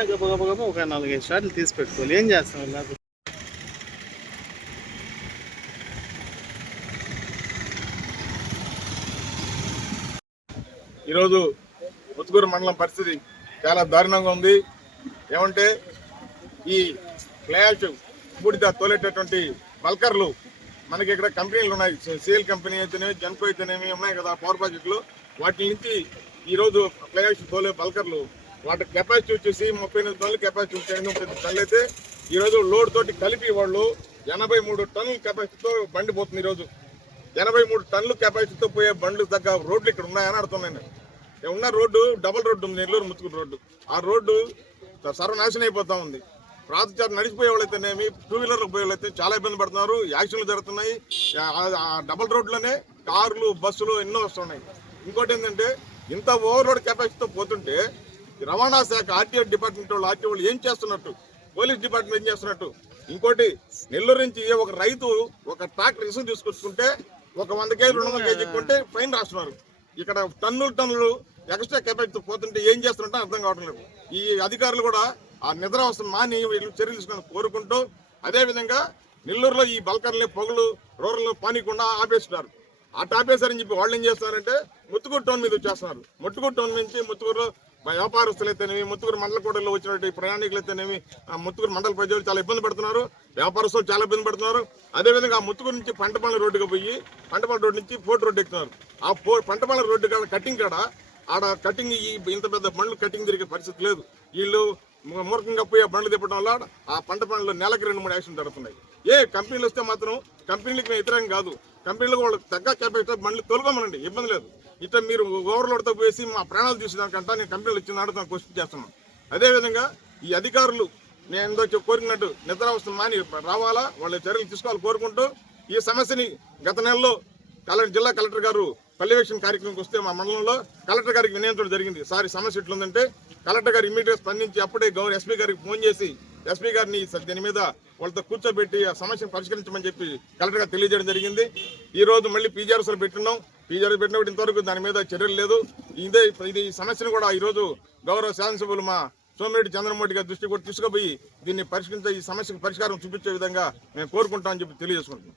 ఏదైనా గబగబ ఒక 4-5 షాట్లు తీసి పెట్టుకోవాలి. ఏం చేస్తాం లేకపోతే ఈరోజు ముత్తుకూరు మండలం పరిస్థితి చాలా దారుణంగా ఉంది. ఏమంటే ఈ ఫ్లాష్ బూడిద తోలేటటువంటి బల్కర్లు మనకి ఇక్కడ కంపెనీలు ఉన్నాయి. సేల్ కంపెనీ అయితేనేమి, జన్కో అయితేనేమి ఉన్నాయి కదా పవర్ ప్రాజెక్టులు. వాటి నుంచి ఈరోజు ఫ్లాష్ తోలే బల్కర్లు వాటి కెపాసిటీ వచ్చేసి 38 టన్నుల కెపాసిటీ ఉంటే 38 టన్నులు అయితే ఈరోజు లోడ్ తోటి కలిపి వాళ్ళు 83 టన్నుల కెపాసిటీతో బండి పోతుంది. ఈరోజు 83 టన్నుల కెపాసిటీతో పోయే బండ్లు తగ్గ రోడ్లు ఇక్కడ ఉన్నాయని అడుగుతున్నాను. ఉన్న రోడ్డు డబుల్ రోడ్డు ఉంది, నెల్లూరు ముత్తుకూరు రోడ్డు. ఆ రోడ్డు సర్వనాశనం అయిపోతా ఉంది. ప్రాంతచారం నడిచిపోయే వాళ్ళైతేనేమి, 2 వీలర్లకు పోయే వాళ్ళైతే చాలా ఇబ్బంది పడుతున్నారు. యాక్సిడెంట్లు జరుగుతున్నాయి. డబుల్ రోడ్లోనే కార్లు, బస్సులు ఎన్నో వస్తున్నాయి. ఇంకోటి ఏంటంటే ఇంత ఓవర్లోడ్ కెపాసిటీతో పోతుంటే రవాణా శాఖ ఆర్టీఓ డిపార్ట్మెంట్ వాళ్ళు, ఆర్టీఓ వాళ్ళు ఏం చేస్తున్నట్టు, పోలీస్ డిపార్ట్మెంట్ ఏం చేస్తున్నట్టు. ఇంకోటి నెల్లూరు నుంచి ఒక రైతు ఒక ట్రాక్టర్ ఇసుకు తీసుకొచ్చుకుంటే ఒక 100 కేజీ 200 కేజీ కొంటే ఫైన్ రాస్తున్నారు. ఇక్కడ టన్నులు ఎక్స్ట్రా కెపాసిటీ పోతుంటే ఏం చేస్తున్నట్టు అర్థం కావడం లేదు. ఈ అధికారులు కూడా ఆ నిద్ర అవసరం మాని వీళ్ళు చర్యలు తీసుకొని కోరుకుంటూ, అదేవిధంగా నెల్లూరులో ఈ బల్కర్ని పొగలు రూరల్ పానీకుండా ఆపేస్తున్నారు. అటు ఆపేశారని చెప్పి వాళ్ళు ఏం చేస్తున్నారంటే ముత్తుకూరు టౌన్ మీద వచ్చేస్తున్నారు. ముత్తుకూరు టౌన్ నుంచి ముత్తుకూరు వ్యాపారస్తులు అయితేనేమి, ముత్తుకూరు మండల కూడల్లో వచ్చినటువంటి ప్రయాణికులు అయితేనేమి, ముత్తుకూరు మండల ప్రజలు చాలా ఇబ్బంది పడుతున్నారు. వ్యాపారస్తులు చాలా ఇబ్బంది పడుతున్నారు. అదేవిధంగా ఆ ముత్తుకూరు నుంచి పంటపాలెం రోడ్డుగా పోయి పంటపాలెం రోడ్డు నుంచి పోర్ట్ రోడ్డు ఎక్కుతున్నారు. ఆ పంటపాలెం రోడ్డు కాడ కటింగ్ కాడ ఆడ కటింగ్ ఇంత పెద్ద బండ్లు కటింగ్ తిరిగే పరిస్థితి లేదు. వీళ్ళు మూర్ఖంగా పోయి బండ్లు తిప్పడం వల్ల ఆ పంట పనులు నెలకి 2-3 యాక్సిడెంట్ జరుగుతున్నాయి. కంపెనీలు వస్తే మాత్రం కంపెనీలకు వ్యతిరేకం కాదు. కంపెనీలకు వాళ్ళు తగ్గ కెపాసిటీ బండ్లు తొలగమనండి, ఇబ్బంది లేదు. ఇట్లా మీరు ఓవర్లోడ్తో పోసి మా ప్రాణాలు తీసేదానికంటే నేను కంపెనీలు ఇచ్చిన ఆడుతాను క్వశ్చన్ చేస్తున్నాను. అదేవిధంగా ఈ అధికారులు నేను ఎంతో కోరినట్టు నిద్రావస్థ మాని రావాలా, వాళ్ళ చర్యలు తీసుకోవాలి కోరుకుంటూ, ఈ సమస్యని గత నెలలో జిల్లా కలెక్టర్ గారు పర్యవేక్షణ కార్యక్రమంకి వస్తే మా మండలంలో కలెక్టర్ గారికి వినయించడం జరిగింది. సార్ ఈ సమస్య ఎట్లుందంటే కలెక్టర్ గారు ఇమీడియట్గా స్పందించి అప్పుడే ఎస్పీ గారికి ఫోన్ చేసి ఎస్పీ గారిని దీని మీద వాళ్ళతో కూర్చోబెట్టి ఆ సమస్యను పరిష్కరించమని చెప్పి కలెక్టర్ గారు తెలియజేయడం జరిగింది. ఈ రోజు మళ్ళీ పీజీఆర్ఎస్లో పెట్టున్నాం. పీజీఆర్ఎస్ పెట్టినప్పుడు ఇంతవరకు దాని మీద చర్యలు లేదు. ఇది సమస్యను కూడా ఈరోజు గౌరవ శాసనసభ్యులు మా సోమిరెడ్డి చంద్రమోహన్ గారి దృష్టి కూడా తీసుకుపోయి దీన్ని పరిష్కరించే ఈ సమస్యకు పరిష్కారం చూపించే విధంగా మేము కోరుకుంటామని చెప్పి తెలియజేసుకుంటున్నాం.